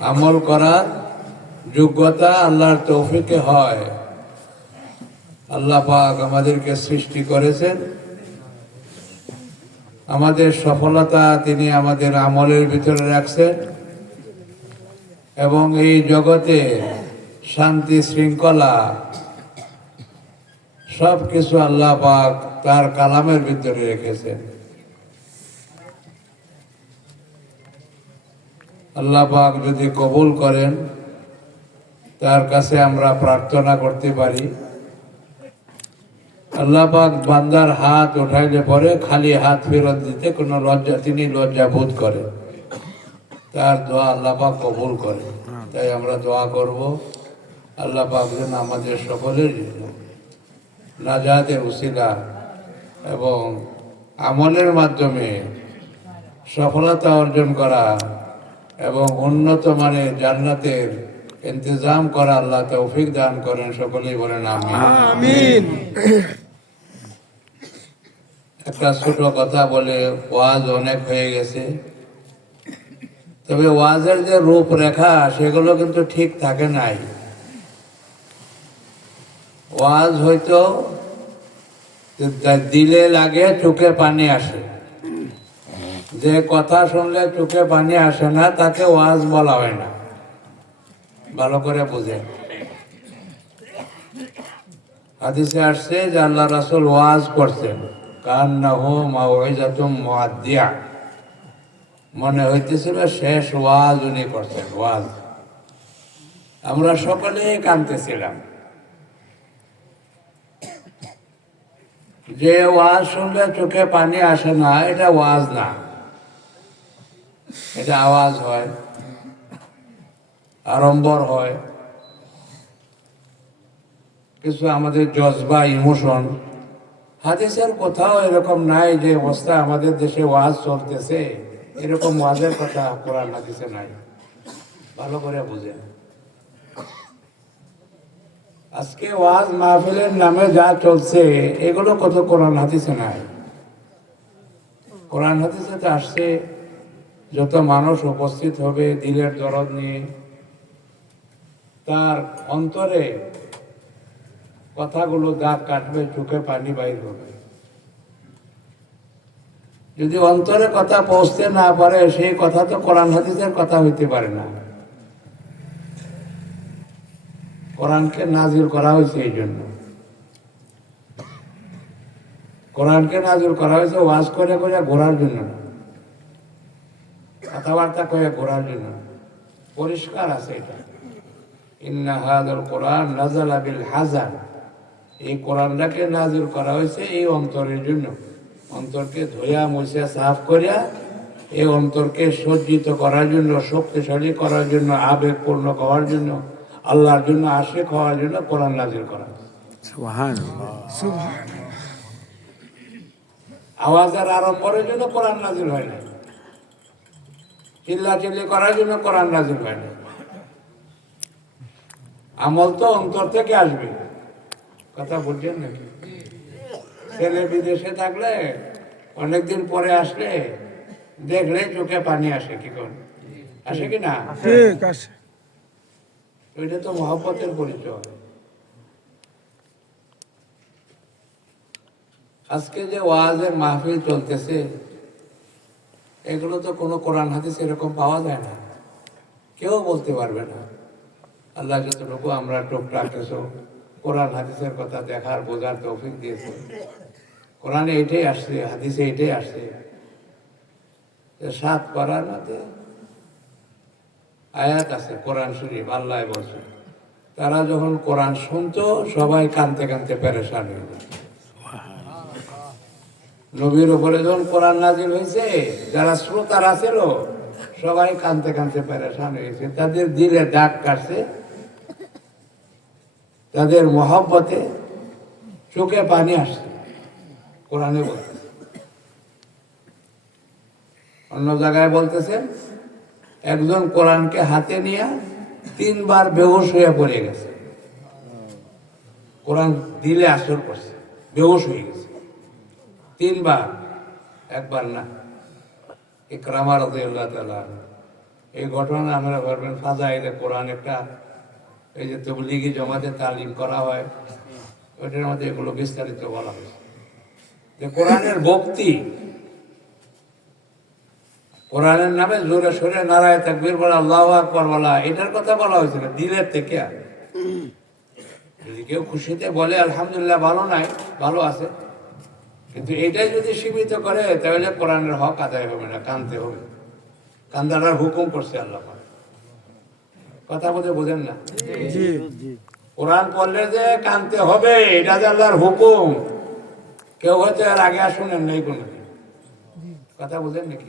আমল করার যোগ্যতা আল্লাহর তৌফিকে হয়। আল্লাহ পাক আমাদেরকে সৃষ্টি করেছেন। আমাদের সফলতা তিনি আমাদের আমলের ভিতরে রাখছেন। এবং এই জগতে শান্তি, শৃঙ্খলা সব কিছু আল্লাহ পাক তার কালামের ভিতরে রেখেছেন। আল্লাহ পাক যদি কবুল করেন, তার কাছে আমরা প্রার্থনা করতে পারি। আল্লাহ পাক বান্দার হাত উঠাইলে পরে খালি হাত ফেরত দিতে কোনো লজ্জা, তিনি লজ্জা বোধ করেন। তার দোয়া আল্লাহ পাক কবুল করে তাই আমরা দোয়া করব, আল্লাহ পাক যেন আমাদের সকলের জন্য নাজাতের উসিলা এবং আমলের মাধ্যমে সফলতা অর্জন করা এবং উন্নত মানের জান্নাতের ইন্তজাম করা আল্লাহ তৌফিক দান করেন সকলেই বলেন আমি আমিন। একটা ছোট কথা বলে ওয়াজ অনেক হয়ে গেছে। তবে ওয়াজের যে রূপরেখা সেগুলো কিন্তু ঠিক থাকে নাই। ওয়াজ হয়তো দিলে লাগে চোখে পানি আসে। যে কথা শুনলে চোখে পানি আসে না, তাকে ওয়াজ বলা হয় না। ভালো করে বুঝেন। হাদিসে আসছে যে আল্লাহ রাসুল ওয়াজ করছেন। কান না হো মা মাওয়াইজাতুম মুআদ্দিয়া। মনে হইতেছিল শেষ ওয়াজ উনি করছেন, ওয়াজ। আমরা সকলেই কানতেছিলাম যে ওয়াজ শুনলে চোখে পানি আসে না, এটা ওয়াজ না। এটা আওয়াজ হয়, আড়ম্বর হয়। কিছু আমাদের জজবা, ইমোশন। হাদিসের কোথাও এরকম নাই যে অবস্থা আমাদের দেশে ওয়াজ চলতেছে। এরকম ওয়াজের কথা কোরআন হাদিসে নাই। ভালো করে বুঝেন। আজকে ওয়াজ মাহফিলের নামে যা চলছে, এগুলো কত কোরআন হাদিসে নাই। কোরআন হাদিসে তো আসছে যত মানুষ উপস্থিত হবে দিলের দরদ নিয়ে, তার অন্তরে কথাগুলো দাঁত কাটবে, চোখে পানি বাইর হবে। যদি অন্তরে কথা পৌঁছতে না পারে, সেই কথা তো কোরআন হাদিসের কথা হইতে পারে না। কোরআনকে নাজিল করা হয়েছে এই জন্য। কোরআনকে নাজিল করা হয়েছে ওয়াজ করে করে ঘোরার জন্য না। কথাবার্তা করে ঘোরার জন্য। না। পরিষ্কার আছে এটা। ইন্না কোরআন নাজালা বিল হাজার। এই কোরআনটাকে নাজিল করা হয়েছে এই অন্তরের জন্য। অন্তরকে ধোয়া মুছে সাফ করিয়া এই অন্তরকে সজ্জিত করার জন্য শক্তিশালী করার জন্য আবেগপূর্ণ করার জন্য আল্লাহর জন্য আশেক হওয়ার জন্য কোরআন নাজিল করা আওয়াজের আরম্ভের জন্য কোরআন নাজির হয় না চিল্লা চিল্লি করার জন্য কোরআন নাজিল হয় না। আমল তো অন্তর থেকে আসবে। কথা বলছেন নাকি? ছেলে বিদেশে থাকলে অনেকদিন পরে আসলে দেখলে চোখে পানি আসে কি কোন? আসে কি না? ওইটা তো মহব্বতের পরিচয়। আজকে যে ওয়াজের মাহফিল চলতেছে এগুলো তো কোনো কোরআন, হাদিস এরকম পাওয়া যায় না। কেউ বলতে পারবে না। আল্লাহ যতটুকু আমরা টুকটাক কিছু কোরআন, হাদিসের কথা দেখার, বোঝার তৌফিক দিয়েছে। কোরআনে এটাই আসছে, হাদিসে এটাই আসছে। সাত পাড়ার মধ্যে আয়াত আছে, কোরআন শরীফ, আল্লাহ বলছে, তারা যখন কোরআন শুনতো, সবাই কানতে কানতে পেরেশান হয়ে নবীর উপরে যখন কোরআন নাজিল হয়েছে, যারা শ্রোতারা ছিল সবাই কানতে কানতে পেরেশান হয়েছে। তাদের দিলে ডাক কাটছে, তাদের মহব্বতে চোখে পানি আসছে, কোরআনে বলছে। অন্য জায়গায় বলতেছেন, একজন কোরআনকে হাতে নিয়ে তিনবার বেহুশ হয়ে পড়ে গেছে। কোরআন দিলে আসর করছে, বেহুশ হয়ে গেছে। তিনবার, একবার না। ইকরামা রাদিয়াল্লাহু তাআলা এই ঘটনা আমরা ভাববেন, ফাজাইলে কোরআন একটা, এই যে তবলিগি জমাতে তালিম করা হয় ওইটার মধ্যে এগুলো বিস্তারিত বলা হয়েছে। যে কোরআনের ভক্তি, কোরআনের নামে জোরে সোরে নারায় তাকবীর বলা, আল্লাহ আকবর বলা, এটার কথা বলা হয়েছিল দিলের থেকে। যদি কেউ খুশিতে বলে, আলহামদুলিল্লাহ, ভালো নাই, ভালো আছে। কিন্তু এটাই যদি সীমিত করে তাহলে কোরআনের হক আদায় হবে না কানতে হবে। কান্দাটার হুকুম করছে আল্লাহ। কথা বলতে বোঝেন না? কোরআন পড়লে যে কানতে হবে এটা যে আল্লাহর হুকুম। কেউ হয়তো এর আগে আর শুনেন নাই কোনো কথা বুঝেন নাকি?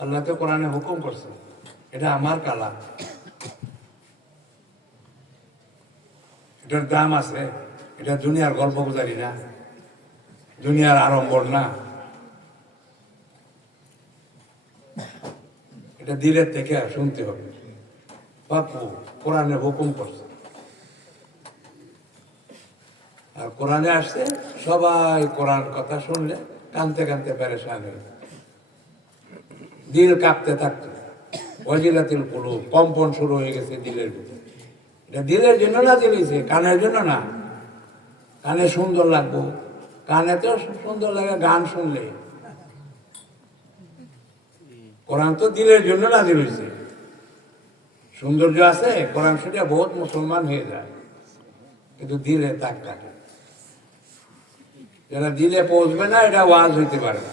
আল্লাহ তো কোরআনে হুকুম করছে। এটা আমার কালা এটার দাম আছে। এটা দুনিয়ার গল্প গুজারি না। দুনিয়ার আড়ম্বর না। এটা দিলের থেকে শুনতে হবে। বাপু কোরআনে হুকুম করছে। আর কোরআনে আসছে, সবাই কোরআন কথা শুনলে কানতে কানতে পেরেশান হয়ে। দিল কাঁপতে থাকতো। অজিলাতিল কুলু কম্পন শুরু হয়ে গেছে দিলের ভিতরে। এটা দিলের জন্য না দিলেছে কানের জন্য না। কানে সুন্দর লাগবো। কানে তো সুন্দর লাগে, গান শুনলে। কোরআন তো দিলের জন্য না দিলেছে সৌন্দর্য আছে, কোরআন শুনে বহুত মুসলমান হয়ে যায়। কিন্তু দিলে তাক কাটে। যারা দিলে পৌঁছবে না, এটা ওয়াজ হইতে পারে না।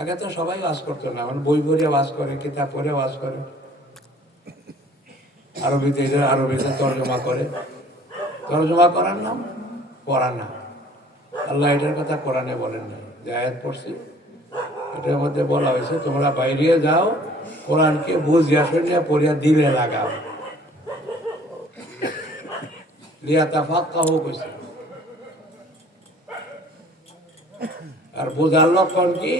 আগে তো সবাই ওয়াজ করতো না মানে বই পড়ে ওয়াজ করে, কিতাব পড়ে ওয়াজ করে। আরবিতে আরবিতে তর্জমা করে। তর্জমা করার নাম? পড়া না। আল্লাহ এটার কথা কোরআনে বলেন না যে আয়াত পড়ছি, এটার মধ্যে বলা হয়েছে, তোমরা বাইরে যাও, কোরআনকে বুঝিয়া শুনিয়া পড়িয়া দিলে লাগাও। লিয়া তাফাক কাহু কইছে। আর বোঝার লক্ষণ কি?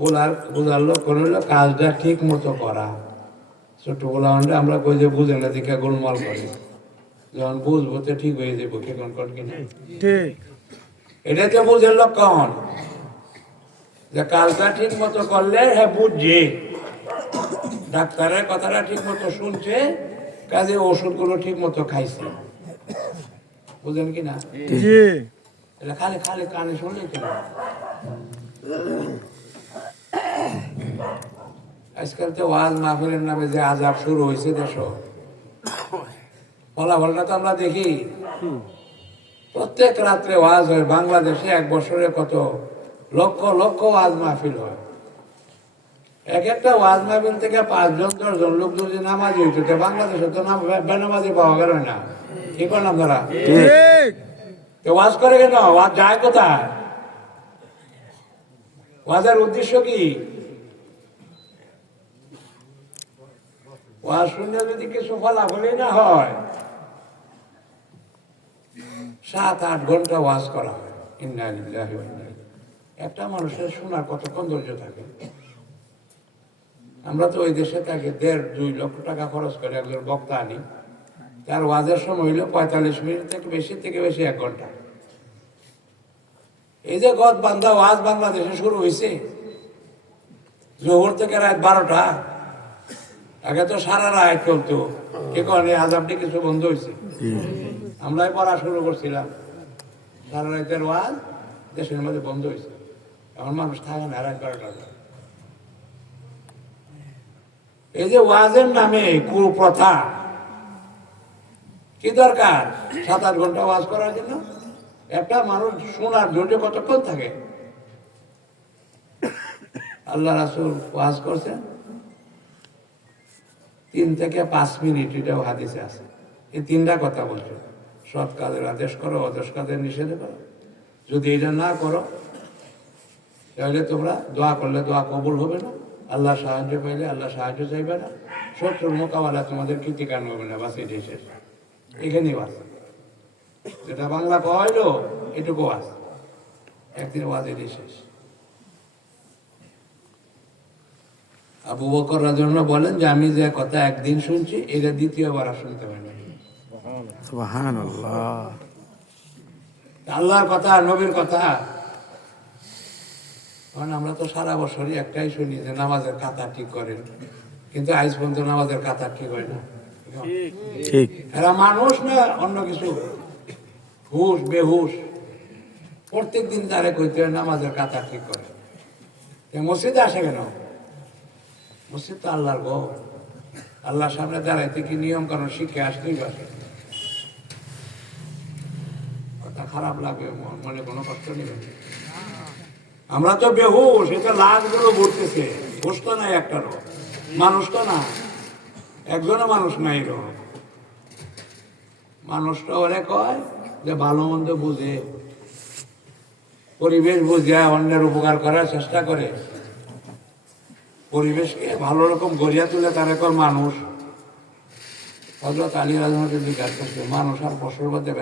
বোঝার বোঝার লক্ষণ হলো কাজটা ঠিক মতো করা। ছোট বলা আমরা কই যে বুঝে না, দেখে গোলমাল করি। যখন বুঝব তো ঠিক হয়ে যাব কেমন কর কিনা ঠিক। এটা তো বুঝের লক্ষণ যে কাজটা ঠিক মতো করলে হ্যাঁ বুঝছে। ডাক্তারের কথাটা ঠিক মতো শুনছে কাজে ওষুধগুলো ঠিক মতো খাইছে। বুঝলেন কি না এটা খালি খালি কানে শুনলে কেন? আজকাল তো ওয়াজ মাহফিলের নামে যে আজাব শুরু হয়েছে দেশ ফলাফলটা তো আমরা দেখি। প্রত্যেক রাত্রে ওয়াজ হয়। বাংলাদেশে এক বছরে কত? লক্ষ লক্ষ ওয়াজ মাহফিল হয়। এক একটা ওয়াজ মাহফিল থেকে পাঁচজন দশজন লোক যদি নামাজি হইতো বাংলাদেশে তো নাম বেনামাজি পাওয়া গেল না। কি করলাম তো ওয়াজ করে কেন? ওয়াজ যায় কোথায়? ওয়াজের উদ্দেশ্য কি? ওয়াজ শুনে যদি কিছু ফলাফলই না হয় সাত আট ঘণ্টা ওয়াজ করা হয়। ইলাইহি। একটা মানুষের শোনার কতক্ষণ ধৈর্য থাকে। আমরা তো ওই দেশে থাকি, দেড় দুই লক্ষ টাকা খরচ করে একজন বক্তা আনি। তার ওয়াজের সময় হইল পঁয়তাল্লিশ মিনিট থেকে বেশি থেকে বেশি এক ঘণ্টা। এই যে গদ বান্ধা ওয়াজ বাংলাদেশে শুরু হয়েছে জোহর থেকে রাত বারোটা। আগে তো সারা রাত চলতো। এখন এই আজাবটি কিছু বন্ধ হয়েছে আমরাই পড়া শুরু করছিলাম। সারা রাতের ওয়াজ দেশের মধ্যে বন্ধ হয়েছে এখন মানুষ থাকে না রাত বারোটা এই যে ওয়াজের নামে কুপ্রথা কি দরকার? সাত আট ঘণ্টা ওয়াজ করার জন্য? একটা মানুষ শোনার ধৈর্য কতক্ষণ থাকে? আল্লাহ রাসুল ওয়াজ করছেন। তিন থেকে পাঁচ মিনিট এটাও হাদিসে আছে। এই তিনটা কথা বলছো। সৎ কাজের আদেশ করো, অদেশ কাজের নিষেধ করো। যদি এটা না করো, তাহলে তোমরা দোয়া করলে দোয়া কবুল হবে না। আল্লাহ সাহায্য পাইলে আল্লাহ সাহায্য চাইবে না। শত্রুর মোকাবেলা তোমাদের কৃতিকান হবে না, বাস এটাই শেষ। এখানেই বাস। যেটা বাংলা কইলো এটুকু বাস। একদিন ওয়াজ এটাই শেষ। আবু বকর জন্য বলেন যে আমি যে কথা একদিন শুনছি এটা দ্বিতীয়বার আর শুনতে পারি না। আল্লাহর কথা নবীর কথা। কারণ আমরা তো সারা বছরই একটাই শুনি যে নামাজের কাতা ঠিক করেন। কিন্তু আজ পর্যন্ত নামাজের কাতা ঠিক হয় না। ঠিক। এরা মানুষ না অন্য কিছু। হুশ বেহুশ। প্রত্যেক দিন তারে কইতে হয় নামাজের কাতা ঠিক করে মসজিদে আসে কেন? মসজিদ তো আল্লাহর গো আল্লাহর সামনে দাঁড়াইতে কি নিয়ম কারণ শিখে আসতেই পারে। কথা খারাপ লাগে ম- মনে কোনো কষ্ট নেই। আমরা তো বেহুশ এটা লাশগুলো ঘুরতেছে হুশ তো নাই একটারও, মানুষ তো না একজনও মানুষ নাই রো। মানুষটা ওরে কয় যে, ভালো মন্দ বুঝে, পরিবেশ বুঝে, অন্যের উপকার করার চেষ্টা করে। পরিবেশকে ভালো রকম গড়িয়া তুলে তার একর মানুষ। হজরত আলী রাজনীতি বিকাশ করছে, মানুষ আর ফসল বাদে